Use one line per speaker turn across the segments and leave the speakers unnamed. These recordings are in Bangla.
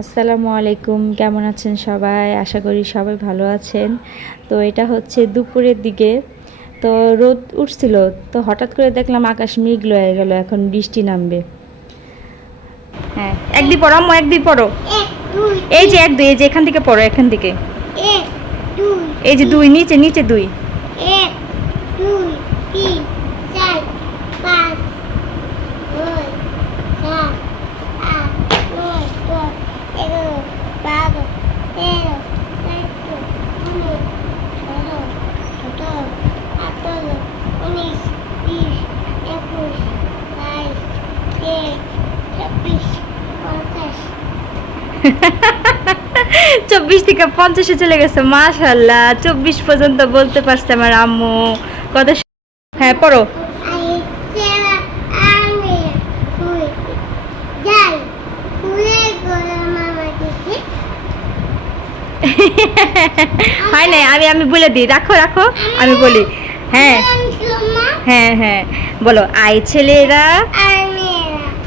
আসসালামু আলাইকুম কেমন আছেন সবাই? আশা করি সবাই ভালো আছেন। তো এটা হচ্ছে দুপুরের দিকে। তো রোদ উঠছিল তো হঠাৎ করে দেখলাম আকাশ মেঘল হয়ে গেল এখন বৃষ্টি নামবে। হ্যাঁ একদিন পড়ো আম্মু একদিন পড়ো। এই যে এক দুই এই যে এখান থেকে পড়ো এখান থেকে। এই যে দুই নিচে নিচে দুই।
চব্বিশ
থেকে পঞ্চাশে চলে গেছে মাশাল্লাহ চব্বিশ পর্যন্ত বলতে পারছে আমার আম্মু। কত হ্যাঁ পড়ো। হয় নাই আমি আমি বলে দিই। রাখো রাখো আমি বলি। হ্যাঁ। হ্যাঁ হ্যাঁ। বলো আই ছেলেরা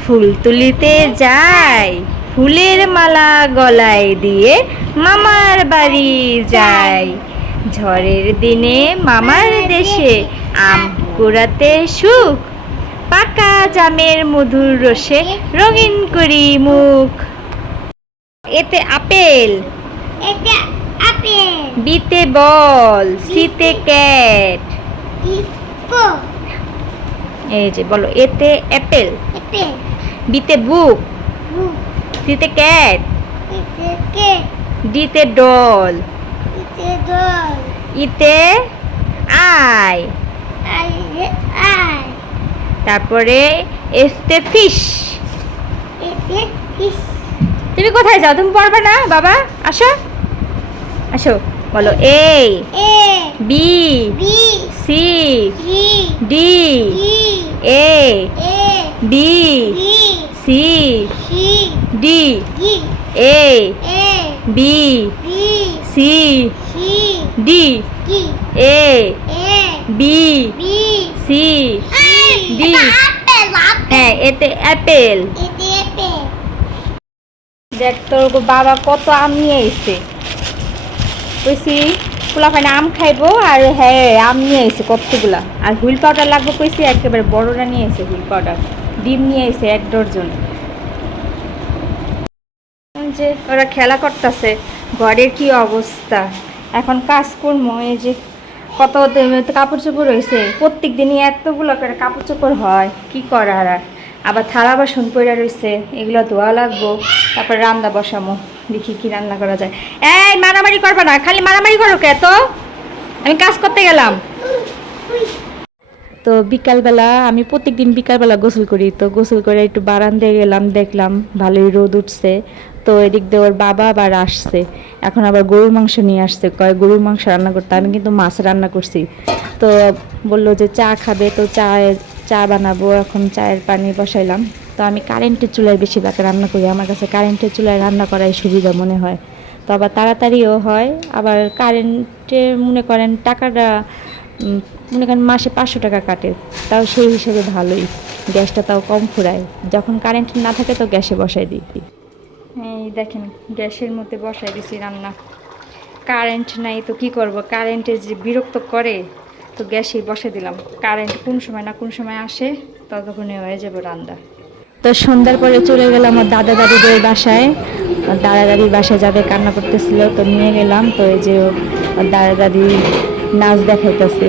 ফুল তুলিতে যায়। ফুলের মালা গলায় দিয়ে মামার বাড়ি যায় ঝড়ের দিনে মামার দেশে আম কুড়াতে সুখ পাকা জামের মধুর রসে রঙিন করি মুখ। এতে আপেল। বিতে বল সিতে ক্যাট। এই যে বলো এতে অ্যাপেল। বিতে বুক। সিতে ক্যাট? ডিতে ডল। ইতে আই।
আই
তারপরে এসতে ফিশ। তুমি কোথায় যাও? তুমি পড়বে না বাবা? আসো। আসো বলো A
A
B
B
C D A
A
D
B
C
C
D A B C D A B C D. হ্যাঁ এতে অ্যাপেল দেখ তোর বাবা কত আম নিয়ে এসছে। কইছি পোলাপাইনে আম খাইবো আর হ্যাঁ আম নিয়ে এসে কতগুলা। আর হুইল পাউডার লাগবে কইছি একেবারে বড়রা নিয়ে এসে হুইল পাউডার। ডিম নিয়ে এসে এক ডজন। যে ওরা খেলা করতেছে, ঘরের কি অবস্থা? এখন কাজ করব, এই যে কত কাপড় চোপড় হয়েছে প্রত্যেক দিনই এতগুলো করে কাপড় চোপড় হয়, কি করার আর? আবার থালা বাসন পড়ে রয়েছে এগুলো ধোয়া লাগবো, তারপর রান্না বসামো, দেখি কি রান্না করা যায়। এই, মারামারি করবে না, খালি মারামারি করো কে তো আমি কাজ করতে গেলাম। তো বিকালবেলা, আমি প্রত্যেকদিন বিকালবেলা গোসল করি, তো গোসল করে একটু বারান্দায় গেলাম, দেখলাম ভালোই রোদ উঠছে। তো এদিক দিয়ে ওর বাবা আবার আসছে। এখন আবার গরুর মাংস নিয়ে আসছে। কয়, গরুর মাংস রান্না করতে। আমি কিন্তু মাছ রান্না করছি। তো বলল যে চা খাবে। তো চা চা বানাবো। এখন চায়ের পানি বসাইলাম। তো আমি কারেন্টের চুলায় বেশিরভাগ রান্না করি। আমার কাছে কারেন্টের চুলায় রান্না করাই সুবিধা মনে হয়। তো আবার তাড়াতাড়িও হয়। আবার কারেন্টে মনে করেন টাকাটা মনে করেন মাসে পাঁচশো টাকা কাটে। তাও সেই হিসেবে ভালোই। গ্যাসটা তাও কম ফুরায়। যখন কারেন্ট না থাকে তো গ্যাসে বসাই দিই। এই দেখেন, গ্যাসের মধ্যে বসাই দিছি রান্না। কারেন্ট নাই তো কি করব? কারেন্টে যে বিরক্ত করে, তো গ্যাসেই বসে দিলাম। কারেন্ট কোন সময় না কোন সময় আসে, ততক্ষণে হয়ে যাবে রান্না। তো সন্ধ্যার পরে চলে গেলাম আমার দাদা দাদিদের বাসায়। দাদা দাদির বাসায় যাদের কান্না করতেছিল, তো নিয়ে গেলাম। তো এই যে দাদা দাদি নাচ দেখাইতেছে।